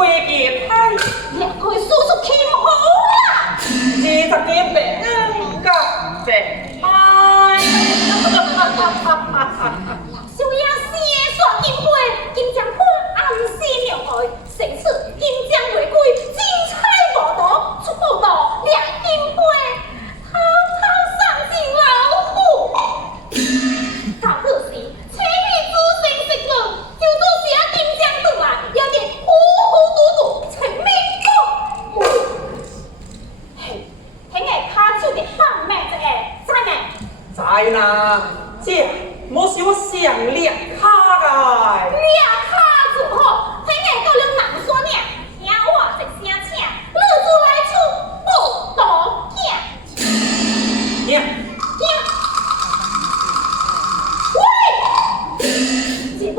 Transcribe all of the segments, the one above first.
归结态，也可以叔叔起好啦。20件白甲这哎，小爷先耍金杯，金将官暗示了爱，谁知金将回归，精彩无多，出报道亮金杯，偷偷上进老虎。到这时，千里之星食论，就做些金将回来，有点糊糊涂涂，成命果。嘿，听下卡手的放命一下，在没？在呐，这莫是我想掠卡个。掠卡就好，听下到了南山呢，听我一声请，日子来出不多见。娘，喂，这杯。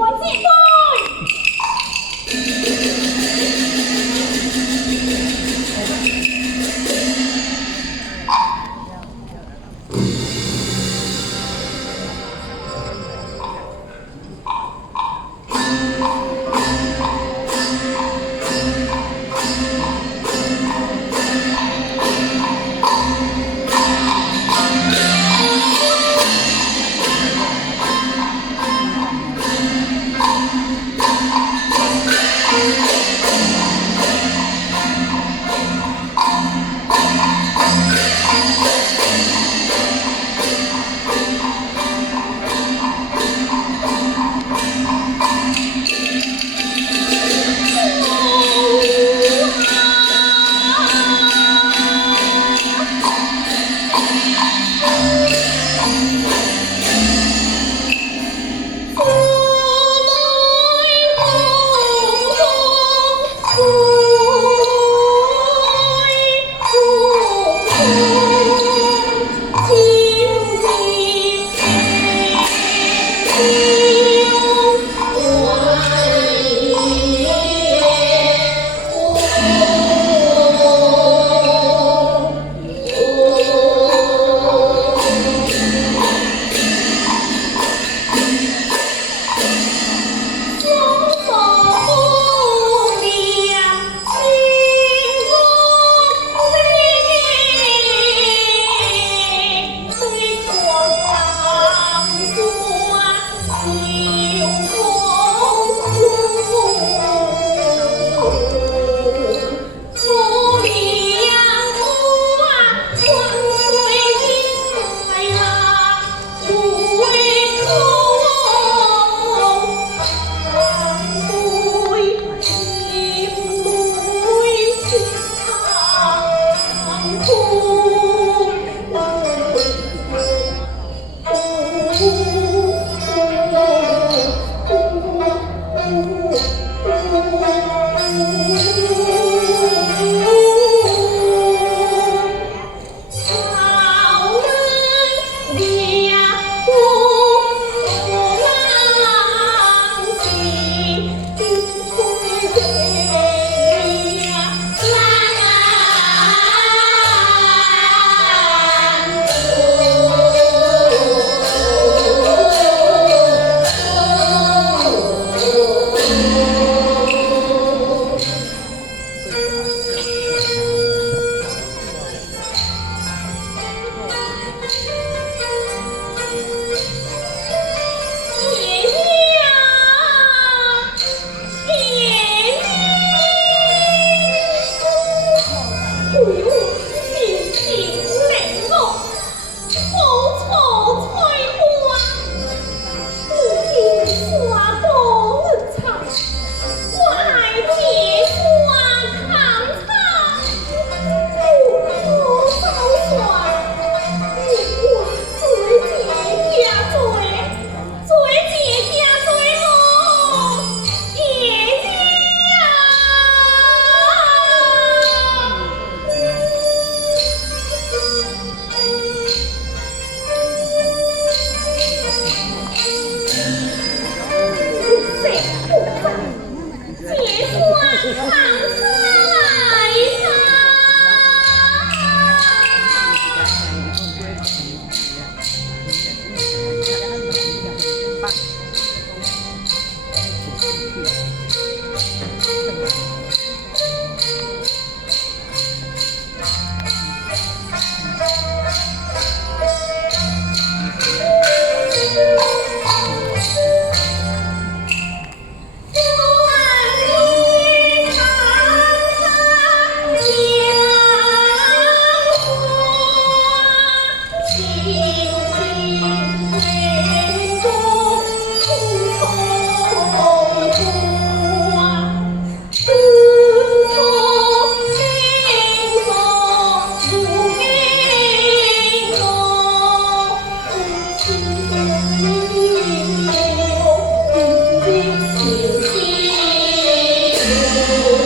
我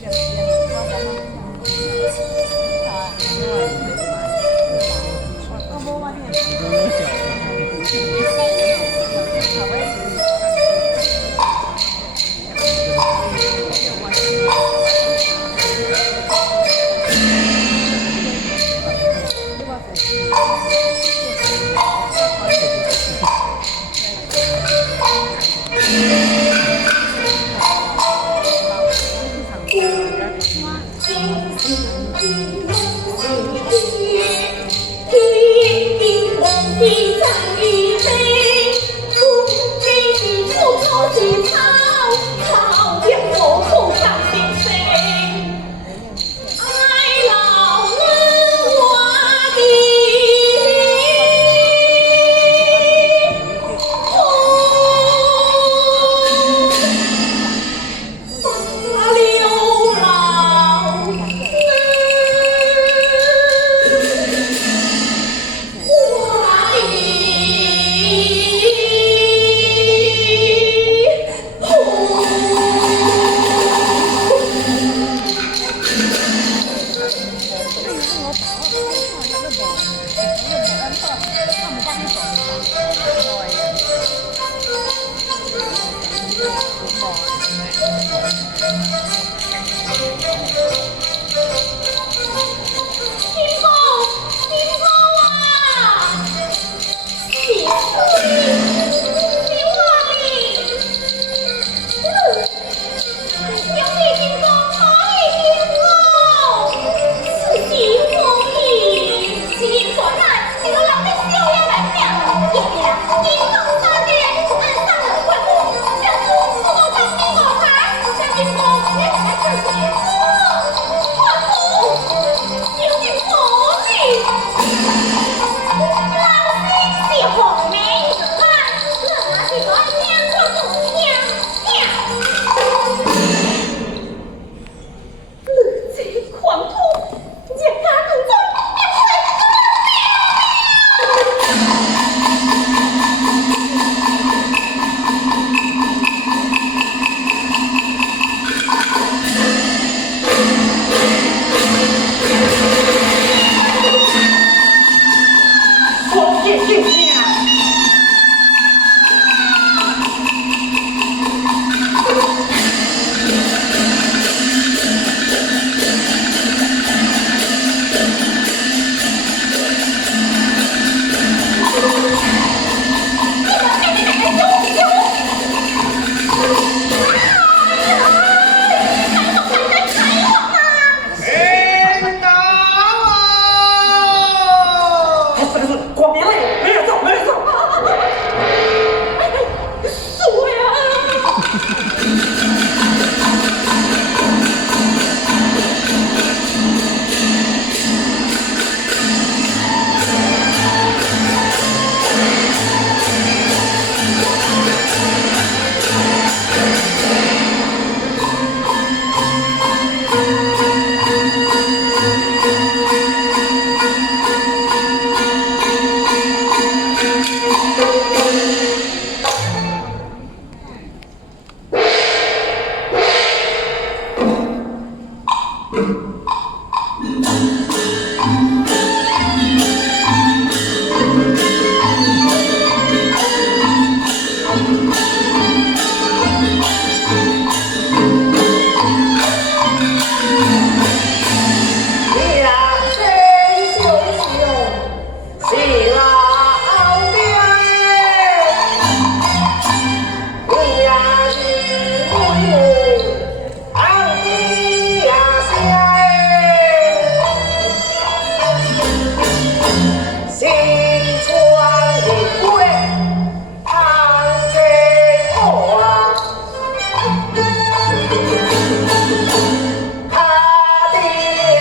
的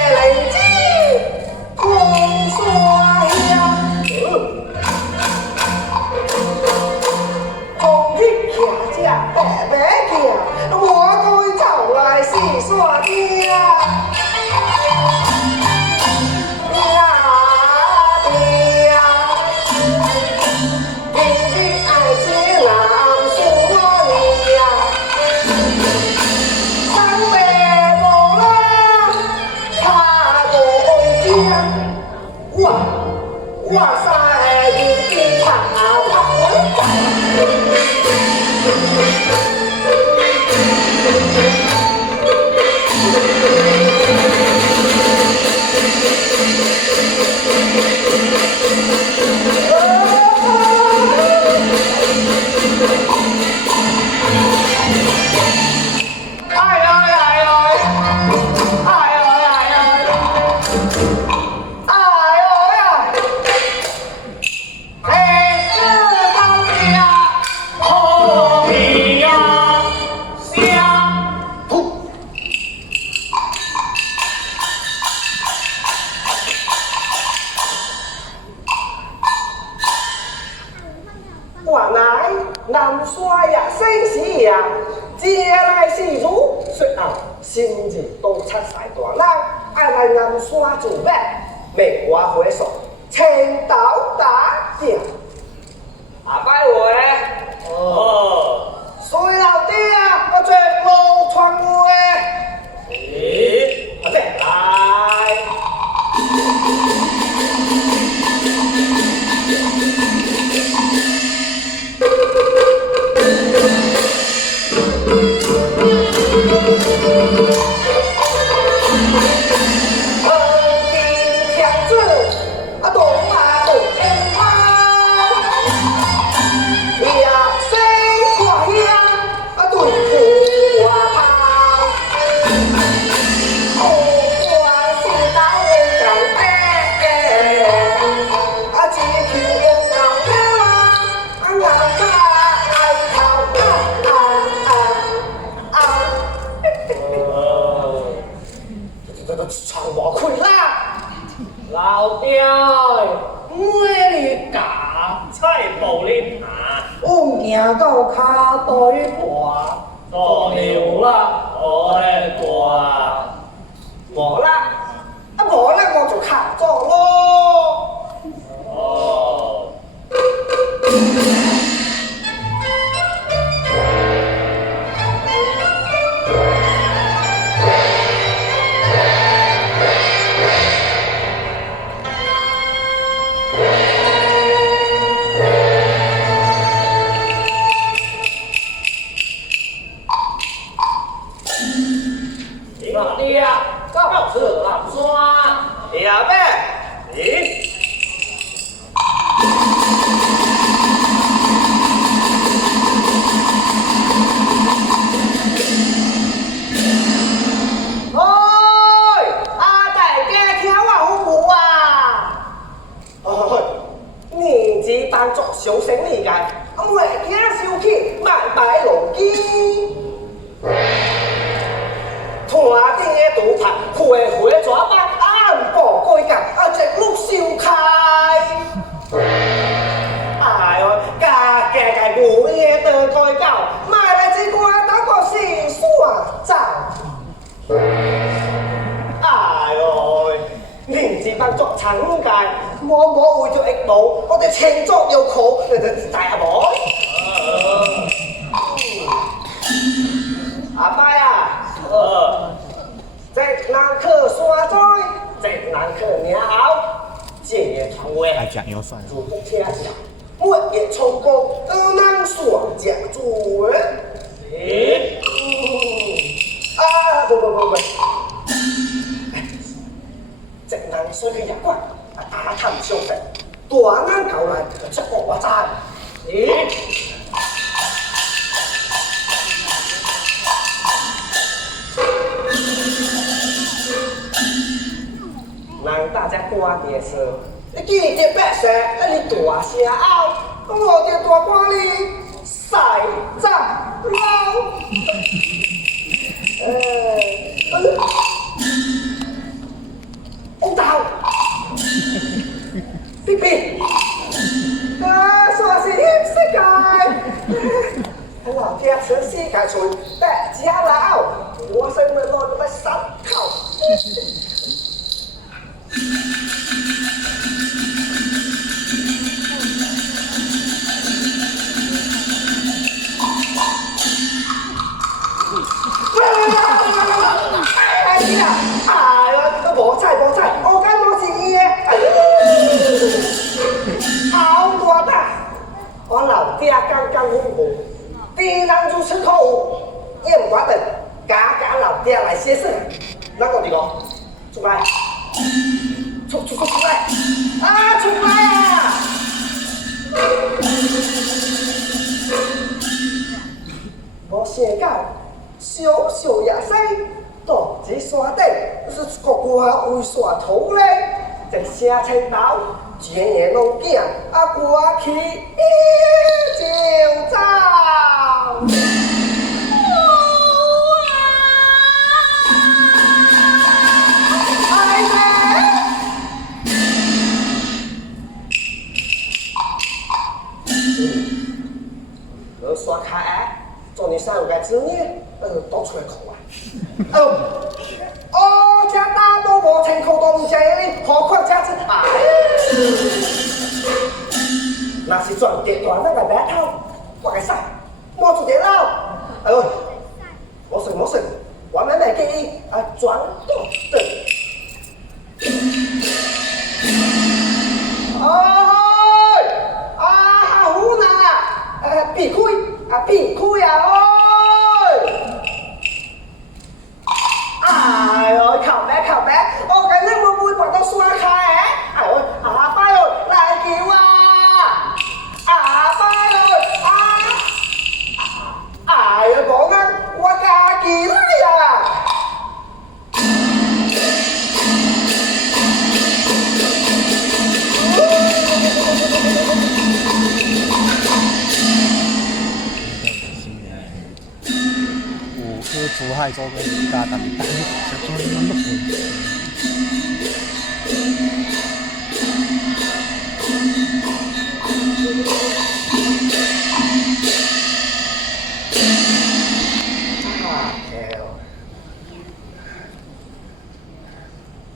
雷击，空刷香。红日骑只白白行，我该走来四山听。哇塞，你看原来南山呀，生死呀，借来是如说啊，新日都出世大人，爱来南山做咩？梅花回首，青岛打架。阿拜会。哦。水老弟啊，我绝路传话。咦，阿伯来。唱无开啦！老爹，我哩假菜布哩爬，我行到骹对破，做牛啦，我咧挂。无啦，无啦，我就卡咗咯。哦。老爹，到此南山，呀呗，咦？哎，阿大家听我好唔好啊？年纪当作小生理解，我惊生气，万百路基。团顶的赌盘，回回抓班，按部改革，直路烧开。哎呦，家家每个都改搞，买来一罐当个是算账。哎呦，年纪当作长界，我为咗益母，我哋情作有苦，大阿无？阿伯啊！直男客山仔，直男客鸟，借传话，如不听下，每日充公，都能双脚做。咦？啊，不，直男衰去入骨，打探相敵，大男狗嚟出我爭。咦？让大家挂电视，你记得白色，你大声拗，我哋大官哩晒账捞。太脆，大家老，我生了我就在伤口。哎呀，哎呀，无菜无菜，我敢无钱的。好大胆！我老爹刚刚复活，敌人如此可恶，也唔怪得家家老爹来写信。那个地方，出来，出来！啊，出来啊！我写到小小野生，到这山顶是个瓜为山头嘞，在下青岛。前夜弄镜，啊过去就走。哎呀！我刷卡啊，做你三个字呢，都出来口啊。哦，这大都无情口都唔知呢，何况这只哎。那是转跌断那个白头，我个晒，摸住跌老。哎呦，冇事，我买买给你啊，转多的。哎，啊，湖南啊，避开啊，哎呦，靠白，我今日會唔會白到刷卡嘅？哎呦，阿爸哟，來叫啊！阿爸哟，哎呀，講啊，我家己來呀！出海做個瑜伽，但係實在乜都會。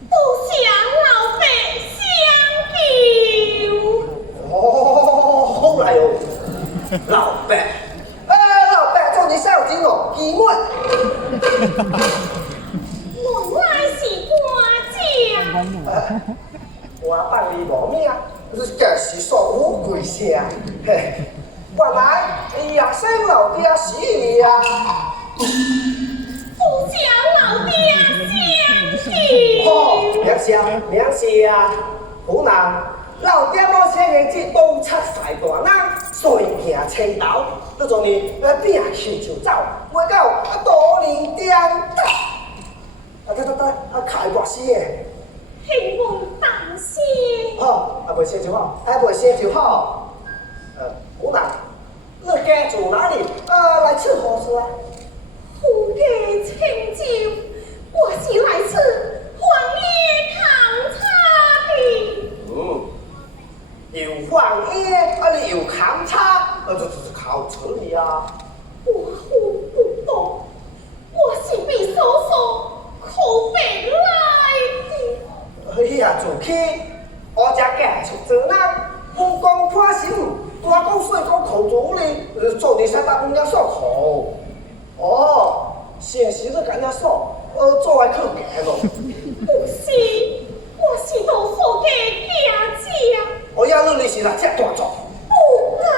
不想老百姓救。哦，好來哦，老伯。老伯做你小金哦，奇怪。原来是官家。我帮你无命，这是说乌龟声。嘿，原来野生老爹是你呀！不想老爹相信。哦，名声啊，湖南老爹某些年纪都出世大人，随行青岛，那种呢，变去就走，为到多年颠倒。开大声诶！希望当先。好，袂先就好，袂先就好。湖南，你家住哪里？来吃何事啊？夫家请就，我是来自黄叶糖茶的。有黄叶，你有扛叉，这是靠城里啊。我户不懂，我是被叔叔口背来的。哎呀，做起，我家家出责任，武功破心，大讲水讲口足哩，做你三大公家所口。哦，现实都干那说，做来去干咯。不是，我是到后家家家。我要你是来这大作。不敢。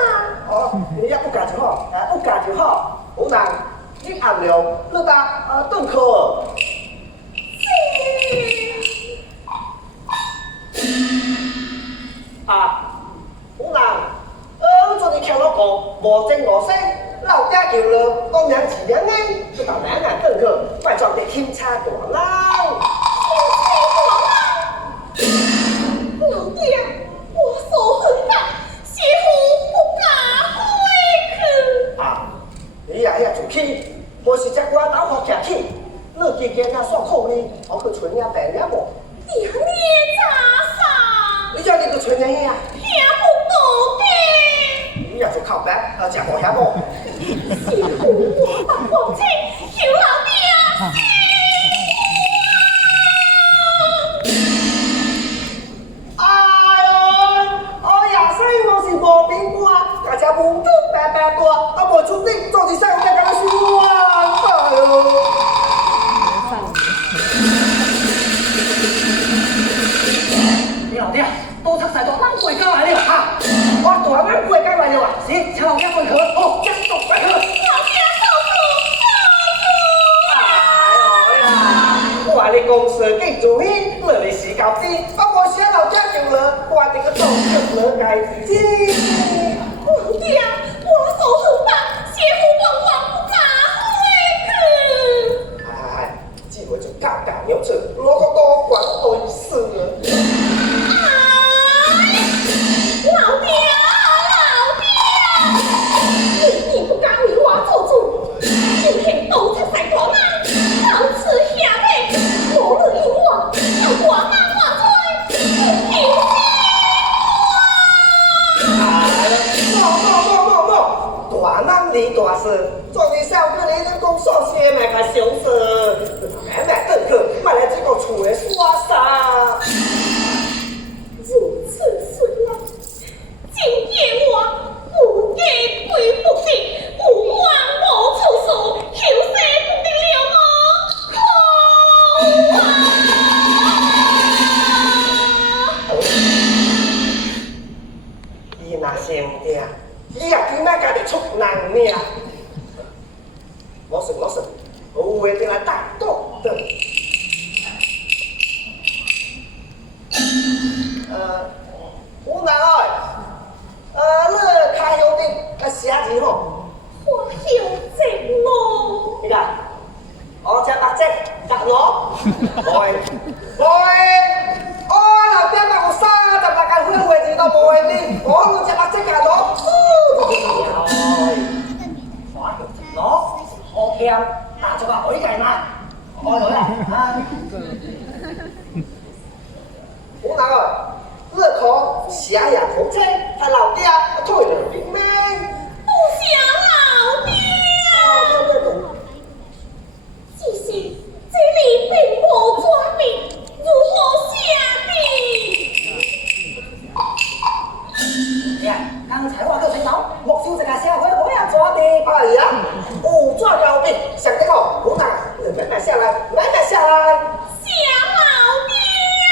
哦，你也不敢就好，不敢就好。湖南，你暗了，你打邓科。湖南，你做你跳落個無正無聲，老爹叫了當然自然呢，就到兩眼瞪個，快撞地天差大人。老爹，我所恨的，媳婦不敢回去。你呀做起，我是只我打學徛起，你幾件那爽口呢？我去存呀病呀無？爹爹咋啥？你叫你去存呀呀？聽不懂嘅。你呀做靠白，食無遐無？媳婦，我把老爹，都出晒大人过家来了哈！我大人过家来了啊！是，请老爹回去。好，接tục回去。老爹守住，哎呀，我话你公司记住起，落嚟时间啲，不过写老家就落，我哋个做就落解知。老爹，我手很棒，邪乎旺旺马回去。哎，这回就搞搞扭出，攞個多管對事。老爹啊，你不敢为我做主，今天都出晒大人，老子下辈无论因我，要大人我做，有莫，大人你大事，做你小哥你能讲说些咪个小事，买顿去，买来这个厝的耍啥？如此顺来，今夜我不给归不定，无往无处所，求生不得了伊若生定，伊也今仔家己出人命。攞食，有话就来打赌的。湖南你开油的写字吼？我有正路。你看，我只白只夹攞，老爹把我30六間灰位置都冇喺呢，我只白只夾攞。耍條直攞，我聽打咗個許計嘛，我女啊！湖南日考写也同车，他老爹退了兵咩？不想老爹。只是这里并无抓明，如何下笔？你看，剛才我叫誰講？木少這個社會我要抓的。哎呀，五抓交兵，想得好，湖南买下来，买下来。想老爹呀！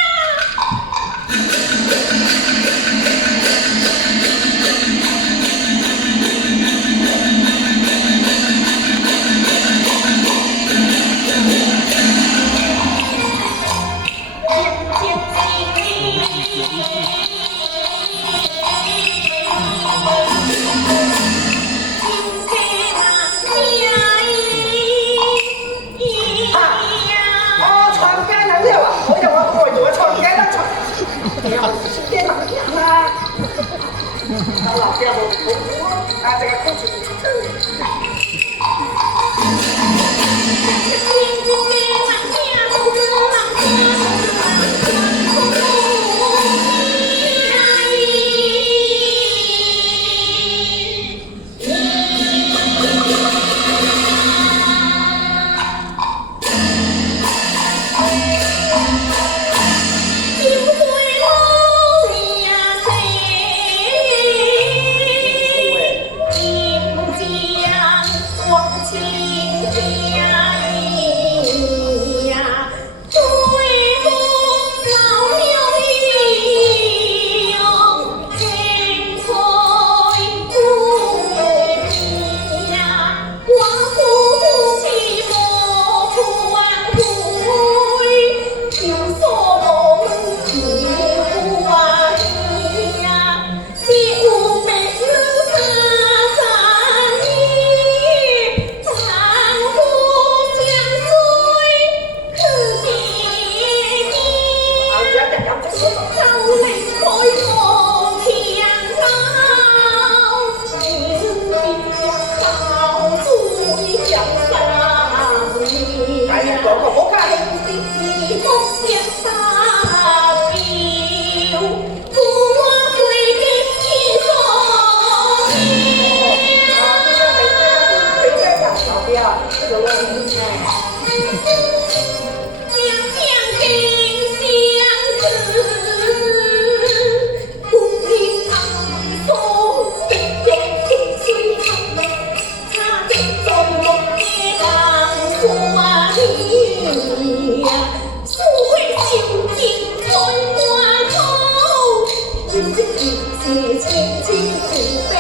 心情苦悲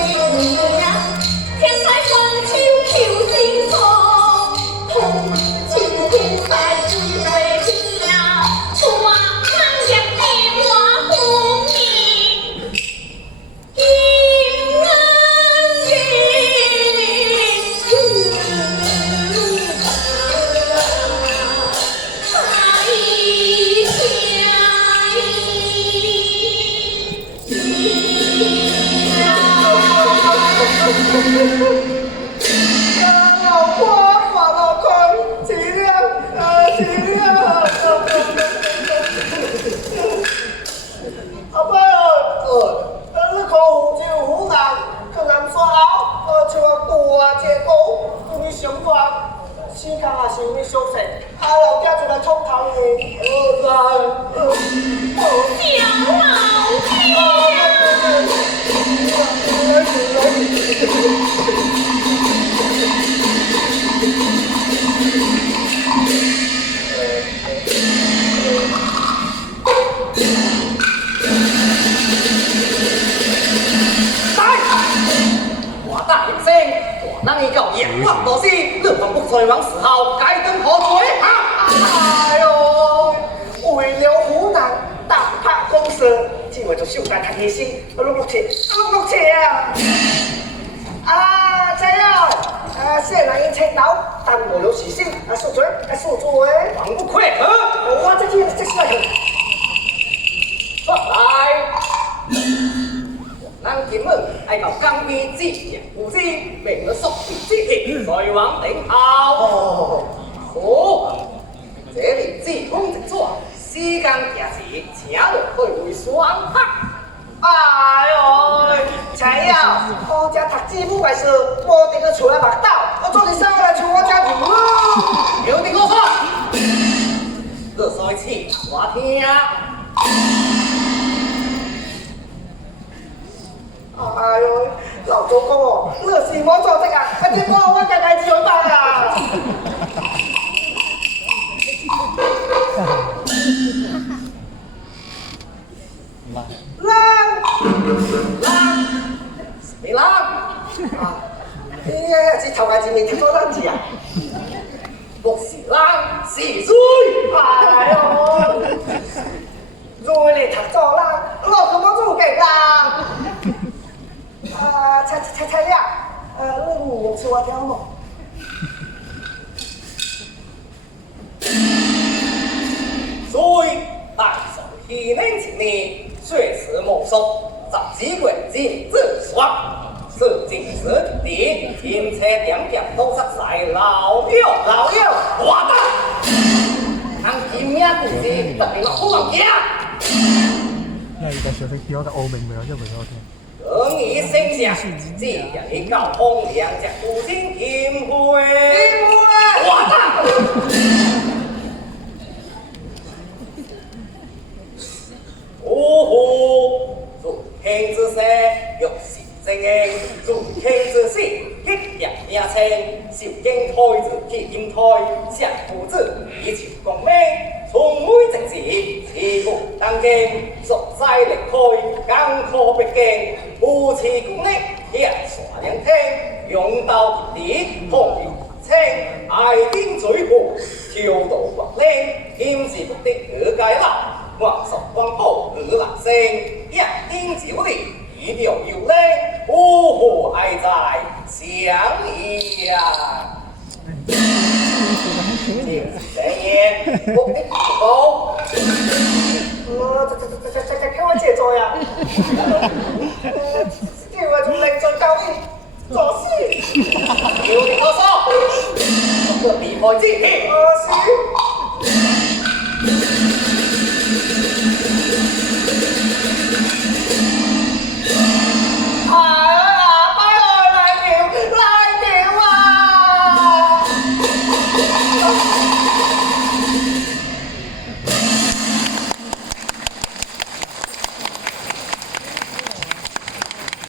呀，将在双手求心所，痛情苦在只为天呀，我看见电话红名，金恩老婆，马老公，体谅，体谅。阿伯，你可有就湖南，去南沙后，像大这个，有你想法，时间也是有你休息，老爹就来冲头你，小老爹。我大人生，我让你搞眼光多事，日本不衰亡时候，该等何罪啊？哎呦，为了湖南大拍公司，只为做小弟读医生，录切啊！仔啊，谢来因青豆，但无了时薪，宿醉，王不愧可，我这是来。出来。咱今日爱到江边之人不知，明了宿命之气，在往顶后。这里自公直做，时间行时，请落去为双拍。哎呦，仔啊，我家读字母为事，无定个厝来目斗，我做日生来厝我家住咯。有啲啰嗦，你再次我听。哎呦，老祖公哦，你是我做的啊，结果我家家自办啊。你啦，是头家前面听到咱字啊？不是啦，是水。哎呦，如你读咗啦，落咁多做勁啦。猜呀，你唔用笑我聽冇？所以大受7年前年，确实莫说，十几个人自爽。是今时地，天车点点都失晒老友，我的，能見咩故事，特別落好人嘅。因為個小食叫我嘅澳名未有一回俾我聽。等你升上，自然你教風兩隻父親甜配，我的。如天之色，玉是正英；如天之色，吉人也稱。少經胎子結金胎，相父子以朝共鳴。從妹直字，慈父登京，熟齋力開，艱苦必經。夫妻共力，天耍兩聽，用刀結地，同流青。愛丁嘴過，跳到滑領，添是不的耳界啦。我十光鋪耳難聲，一丁照地，一條要領，夫婦愛在相依呀。這嘢目的不高。這聽我借咗呀！叫我從另在教練做事。叫你多說，個地方之氣。是。